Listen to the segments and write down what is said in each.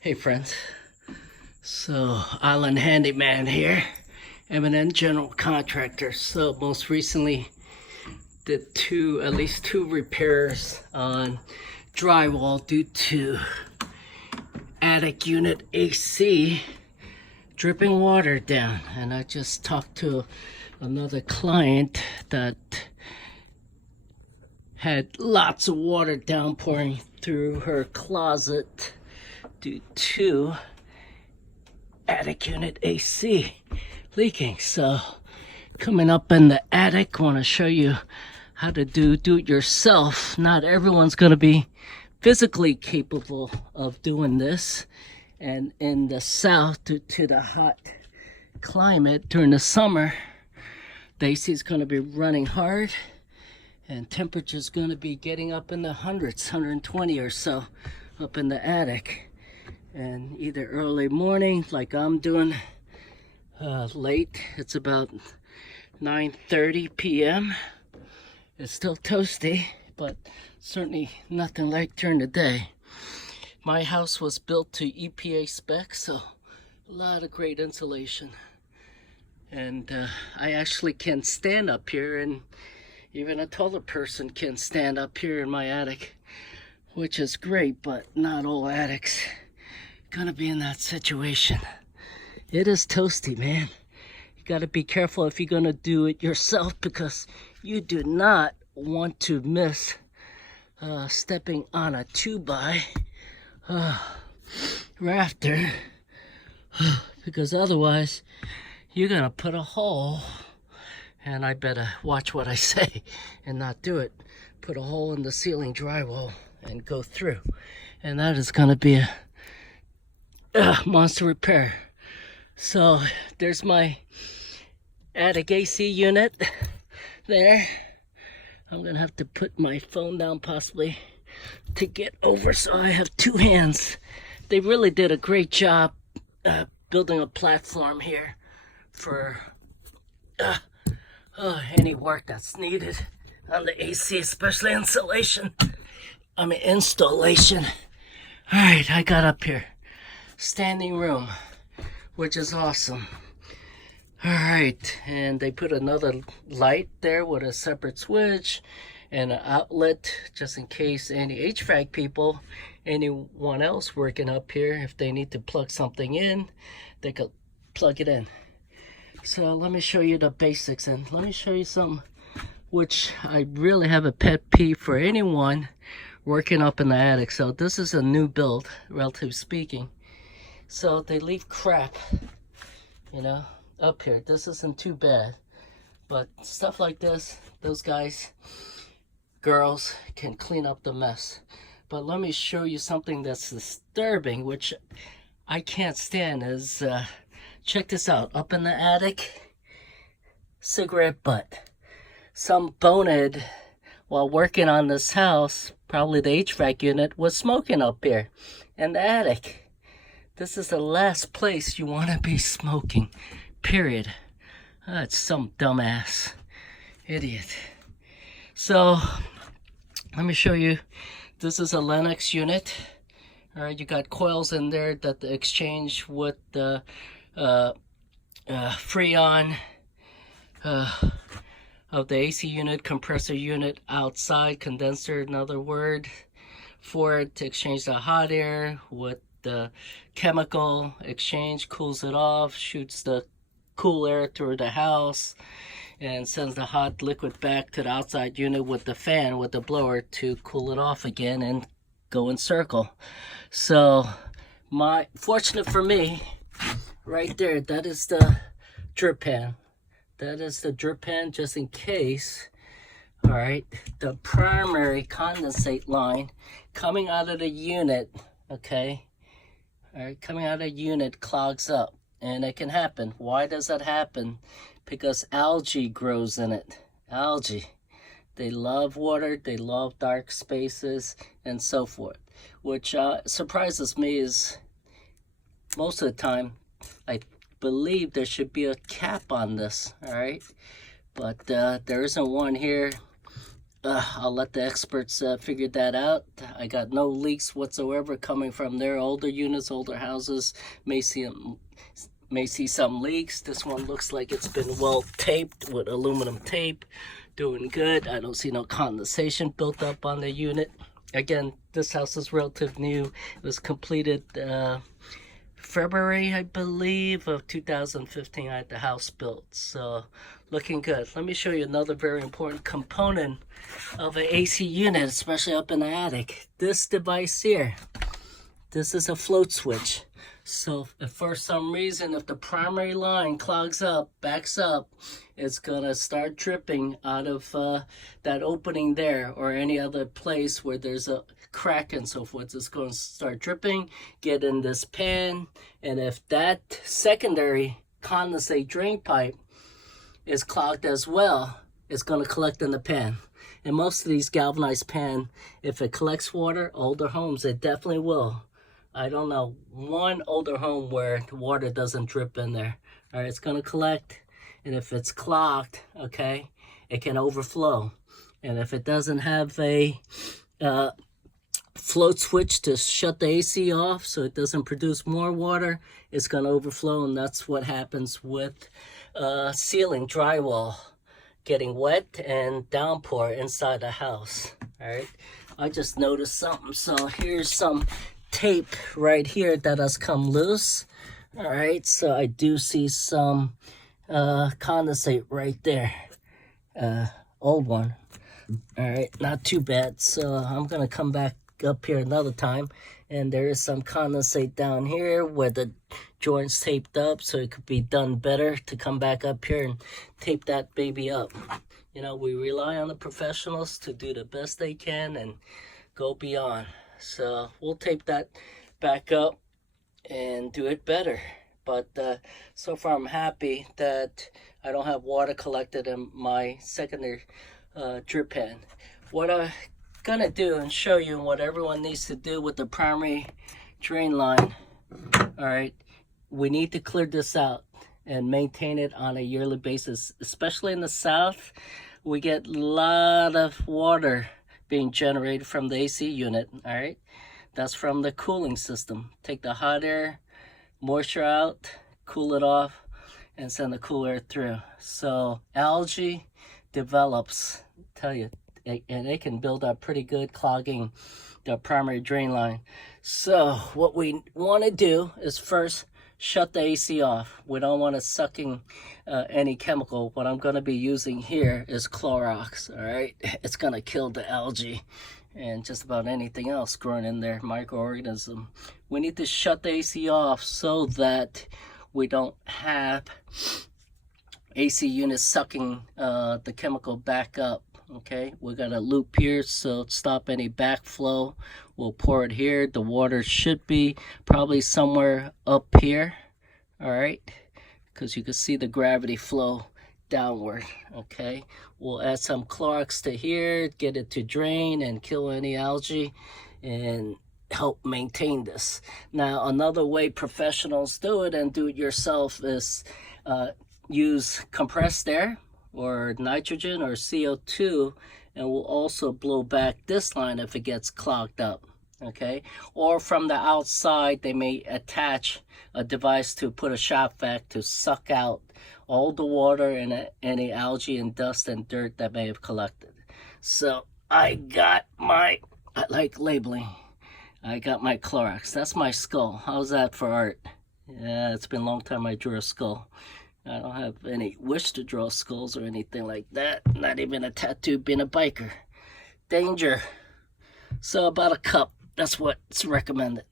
Hey friends, so Island Handyman here, M&N General Contractor. So most recently did at least two repairs on drywall due to attic unit AC dripping water down. And I just talked to another client that had lots of water downpouring through her closet due to attic unit AC leaking. So coming up in the attic, want to show you how to do it yourself. Not everyone's going to be physically capable of doing this, and in the south, due to the hot climate during the summer, the AC is going to be running hard and temperature's going to be getting up in the hundreds, 120 or so up in the attic. And either early morning, like I'm doing, late, it's about 9:30 p.m. It's still toasty, but certainly nothing like during the day. My house was built to EPA specs, so a lot of great insulation. And I actually can stand up here, and even a taller person can stand up here in my attic, which is great, but not all attics gonna be in that situation. It is toasty, man. You gotta be careful if you're gonna do it yourself, because you do not want to miss stepping on a 2x rafter, because otherwise you're gonna put a hole, and I better watch what I say and not do it. Put a hole in the ceiling drywall and go through, and that is gonna be a monster repair. So there's my attic AC unit there. I'm gonna have to put my phone down possibly to get over, so I have two hands. They really did a great job building a platform here for any work that's needed on the AC, especially installation. Installation. All right, I got up here. Standing room, which is awesome. All right, and they put another light there with a separate switch and an outlet, just in case any HVAC people, anyone else working up here, if they need to plug something in, they could plug it in. So let me show you the basics, and let me show you something which I really have a pet peeve for anyone working up in the attic. So this is a new build, relatively speaking. So they leave crap, up here. This isn't too bad, but stuff like this, those guys, girls, can clean up the mess. But let me show you something that's disturbing, which I can't stand, is, check this out. Up in the attic, cigarette butt. Some bonehead, while working on this house, probably the HVAC unit, was smoking up here in the attic. This is the last place you want to be smoking, period. That's some dumbass idiot. So let me show you. This is a Lennox unit. All right, you got coils in there that exchange with the Freon of the AC unit, compressor unit outside, condenser, another word for it, to exchange the hot air with the chemical exchange, cools it off, shoots the cool air through the house, and sends the hot liquid back to the outside unit with the fan, with the blower, to cool it off again and go in circle. So fortunate for me, right there, that is the drip pan. That is the drip pan, just in case. All right, the primary condensate line coming out of the unit, okay, all right, coming out of the unit clogs up, and it can happen. Why does that happen? Because algae grows in it. Algae, they love water, they love dark spaces, and so forth. Which surprises me is, most of the time, I believe there should be a cap on this, all right? But there isn't one here. I'll let the experts figure that out. I got no leaks whatsoever coming from their older units, older houses. May see some leaks. This one looks like it's been well taped with aluminum tape. Doing good. I don't see no condensation built up on the unit. Again, this house is relatively new. It was completed February, I believe, of 2015. I had the house built, so looking good. Let me show you another very important component of an AC unit, especially up in the attic. This device here, this is a float switch. So if for some reason, if the primary line clogs up, backs up, it's gonna start dripping out of that opening there, or any other place where there's a crack and so forth. It's going to start dripping, get in this pan, and if that secondary condensate drain pipe is clogged as well, it's going to collect in the pan. And most of these galvanized pan, if it collects water, older homes, it definitely will. I don't know one older home where the water doesn't drip in there. All right, it's going to collect, and if it's clogged, okay, it can overflow. And if it doesn't have a float switch to shut the AC off so it doesn't produce more water, it's going to overflow, and that's what happens with ceiling drywall getting wet and downpour inside the house. All right, I just noticed something. So here's some tape right here that has come loose. All right, so I do see some condensate right there, old one. All right, not too bad. So I'm gonna come back up here another time, and there is some condensate down here where the joints taped up, so it could be done better to come back up here and tape that baby up. You know, we rely on the professionals to do the best they can and go beyond. So we'll tape that back up and do it better. But so far I'm happy that I don't have water collected in my secondary drip pan. What I'm gonna do and show you what everyone needs to do with the primary drain line. All right, we need to clear this out and maintain it on a yearly basis. Especially in the south, we get a lot of water being generated from the AC unit. All right, that's from the cooling system. Take the hot air, moisture out, cool it off, and send the cool air through. So algae develops, tell you, and it can build up pretty good, clogging the primary drain line. So what we want to do is first shut the AC off. We don't want it sucking any chemical. What I'm going to be using here is Clorox. All right, it's going to kill the algae and just about anything else growing in there, microorganism. We need to shut the AC off so that we don't have AC units sucking the chemical back up. Okay, we got a loop here, so stop any backflow. We'll pour it here. The water should be probably somewhere up here. All right, because you can see the gravity flow downward. Okay, we'll add some Clorox to here, get it to drain and kill any algae and help maintain this. Now, another way professionals do it and do it yourself is use compressed air or nitrogen or CO2, and we'll also blow back this line if it gets clogged up. Okay, or from the outside they may attach a device to put a shop vac to suck out all the water and any algae and dust and dirt that may have collected. So I got my, I like labeling, I got my Clorox. That's my skull. How's that for art? Yeah, it's been a long time I drew a skull. I don't have any wish to draw skulls or anything like that. Not even a tattoo, being a biker. Danger. So about a cup. That's what's recommended.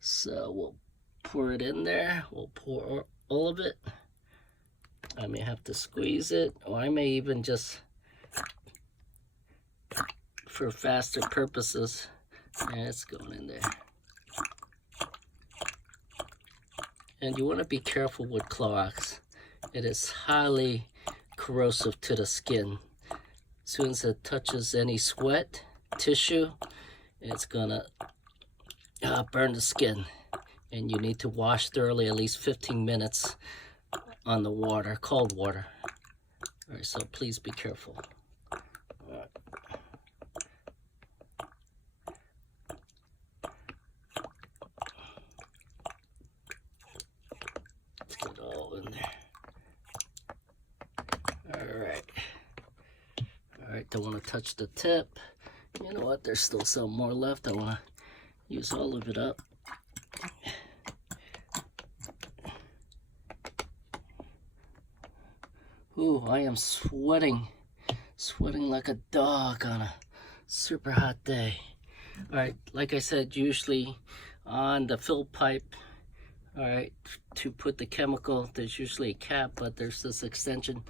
So we'll pour it in there. We'll pour all of it. I may have to squeeze it, or I may even just, for faster purposes, yeah, it's going in there. And you want to be careful with Clorox. It is highly corrosive to the skin. As soon as it touches any sweat, tissue, it's gonna burn the skin. And you need to wash thoroughly, at least 15 minutes on the water, cold water. All right, so please be careful. All right. don't want to touch the tip. You know what? There's still some more left. I want to use all of it up. Ooh, I am sweating like a dog on a super hot day. All right, like I said, usually on the fill pipe, all right, to put the chemical, there's usually a cap, but there's this extension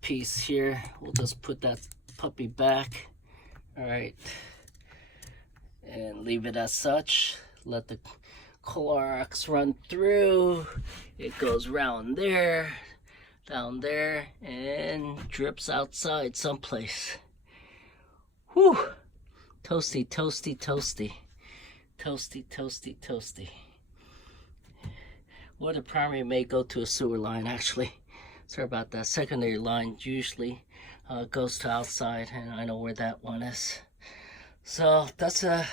piece here. We'll just put that puppy back, all right, and leave it as such. Let the Clorox run through. It goes round there, down there, and drips outside someplace. Whew! Toasty, toasty, toasty. Toasty, toasty, toasty. Water primary may go to a sewer line, actually. Sorry about that. Secondary line usually goes to outside, and I know where that one is. So that's a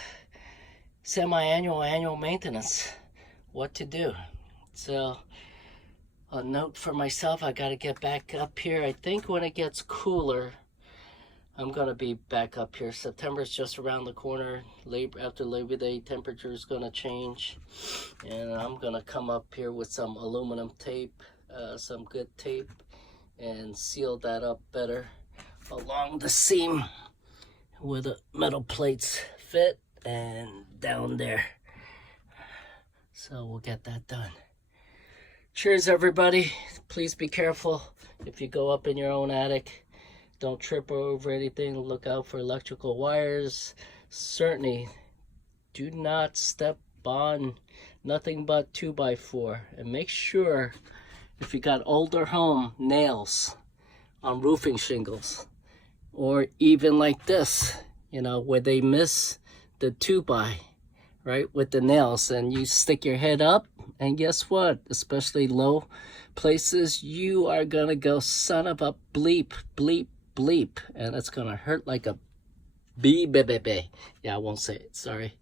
annual maintenance. What to do? So a note for myself, I gotta get back up here. I think when it gets cooler, I'm gonna be back up here. September's just around the corner. After Labor Day, temperature's gonna change, and I'm gonna come up here with some aluminum tape, some good tape, and seal that up better along the seam where the metal plates fit and down there. So we'll get that done. Cheers, everybody. Please be careful if you go up in your own attic. Don't trip over anything. Look out for electrical wires. Certainly do not step on nothing but 2x4. And make sure, if you got older home, nails on roofing shingles, or even like this, you know, where they miss the 2x, right, with the nails, and you stick your head up, and guess what? Especially low places, you are gonna go, son of a bleep, bleep, bleep, and it's gonna hurt like a bee. Yeah, I won't say it, sorry.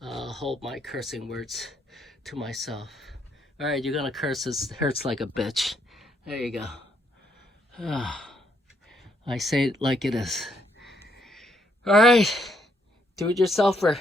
Hold my cursing words to myself. All right, you're gonna curse. This hurts like a bitch. There you go. I say it like it is. All right, do it yourselfer.